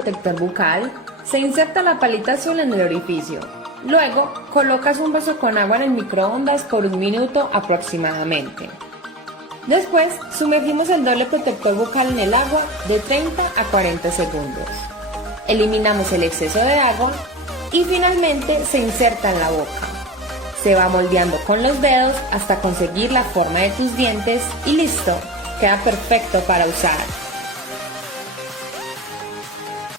Protector bucal, se inserta la palita azul en el orificio. Luego, colocas un vaso con agua en el microondas por 1 minuto aproximadamente. Después, sumergimos el doble protector bucal en el agua de 30 a 40 segundos. Eliminamos el exceso de agua y finalmente se inserta en la boca. Se va moldeando con los dedos hasta conseguir la forma de tus dientes y listo, queda perfecto para usar.